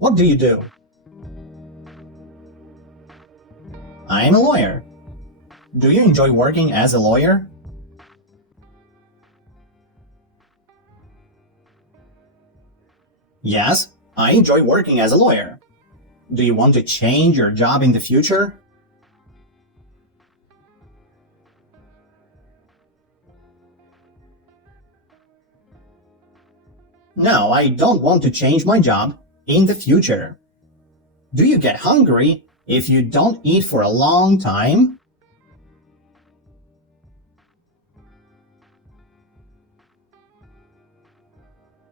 What do you do? I am a lawyer. Do you enjoy working as a lawyer? Yes, I enjoy working as a lawyer. Do you want to change your job in the future? No, I don't want to change my job in the future. Do you get hungry if you don't eat for a long time?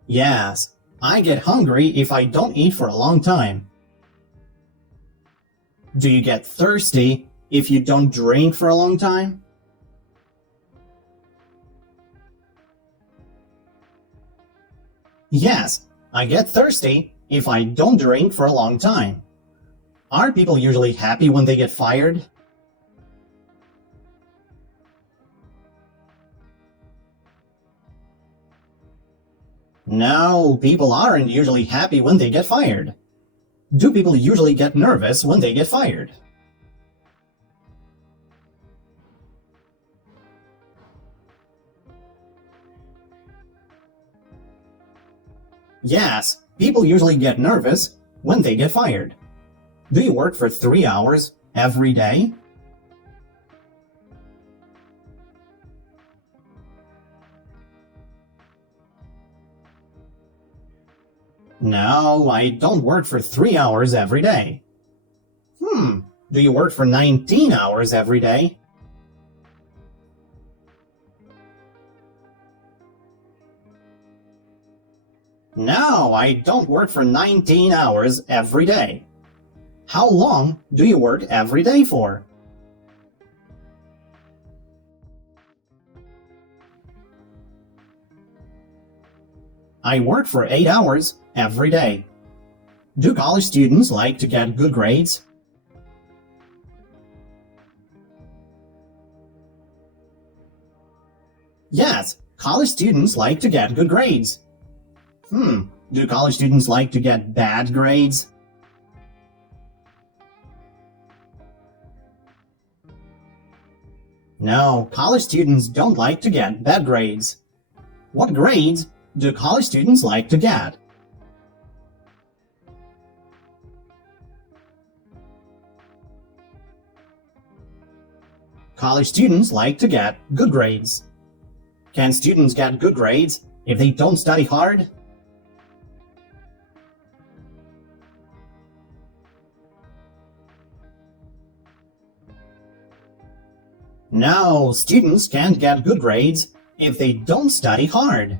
Yes, I get hungry if I don't eat for a long time. Do you get thirsty if you don't drink for a long time? Yes, I get thirsty if I don't drink for a long time. Are people usually happy when they get fired? No, people aren't usually happy when they get fired. Do people usually get nervous when they get fired? Yes, people usually get nervous when they get fired. Do you work for 3 hours every day? No, I don't work for 3 hours every day. Do you work for 19 hours every day? No, I don't work for 19 hours every day. How long do you work every day for? I work for 8 hours every day. Do college students like to get good grades? Yes, college students like to get good grades. Do college students like to get bad grades? No, college students don't like to get bad grades. What grades do college students like to get? College students like to get good grades. Can students get good grades if they don't study hard? No, students can't get good grades if they don't study hard.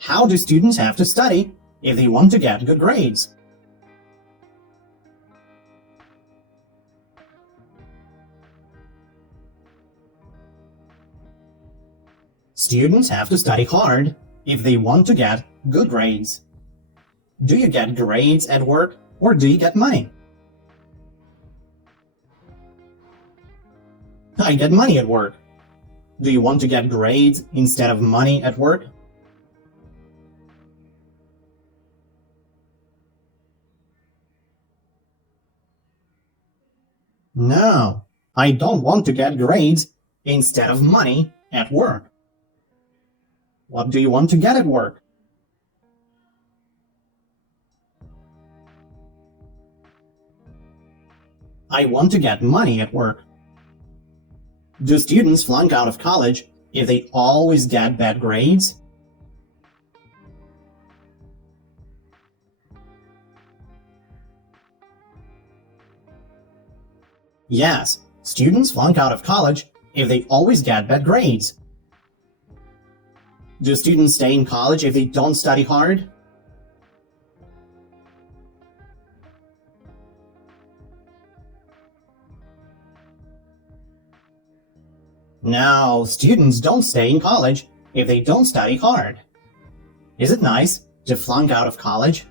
How do students have to study if they want to get good grades? Students have to study hard if they want to get good grades. Do you get grades at work or do you get money? I get money at work. Do you want to get grades instead of money at work? No, I don't want to get grades instead of money at work. What do you want to get at work? I want to get money at work. Do students flunk out of college if they always get bad grades? Yes, students flunk out of college if they always get bad grades. Do students stay in college if they don't study hard? No, students don't stay in college if they don't study hard. Is it nice to flunk out of college?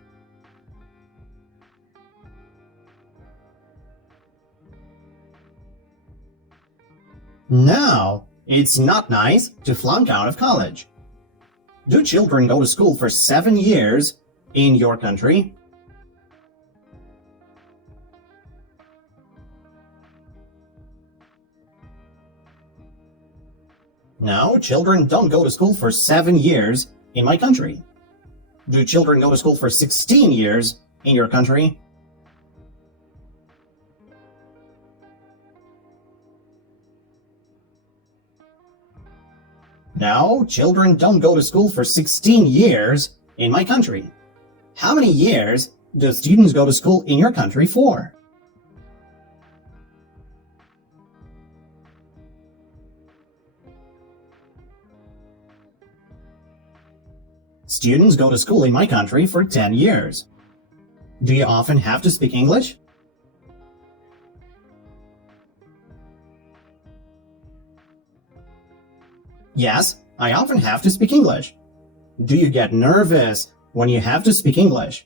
No, it's not nice to flunk out of college. Do children go to school for 7 years in your country? No, children don't go to school for 7 years in my country. Do children go to school for 16 years in your country? No, children don't go to school for 16 years in my country. How many years do students go to school in your country for? Students go to school in my country for 10 years. Do you often have to speak English? Yes, I often have to speak English. Do you get nervous when you have to speak English?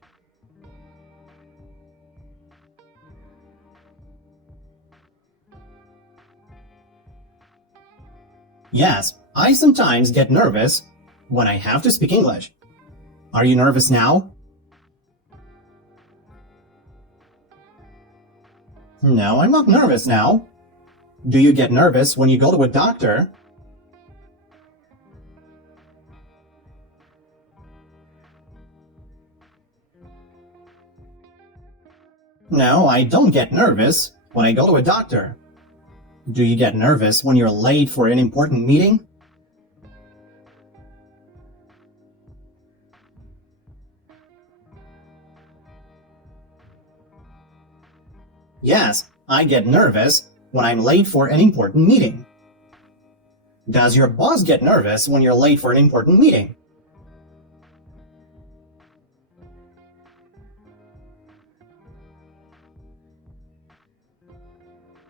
Yes, I sometimes get nervous when I have to speak English. Are you nervous now? No, I'm not nervous now. Do you get nervous when you go to a doctor? No, I don't get nervous when I go to a doctor. Do you get nervous when you're late for an important meeting? Yes, I get nervous when I'm late for an important meeting. Does your boss get nervous when you're late for an important meeting?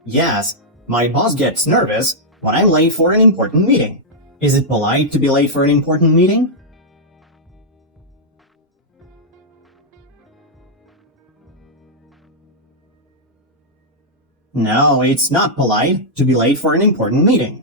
Yes, my boss gets nervous when I'm late for an important meeting. Is it polite to be late for an important meeting? No, it's not polite to be late for an important meeting.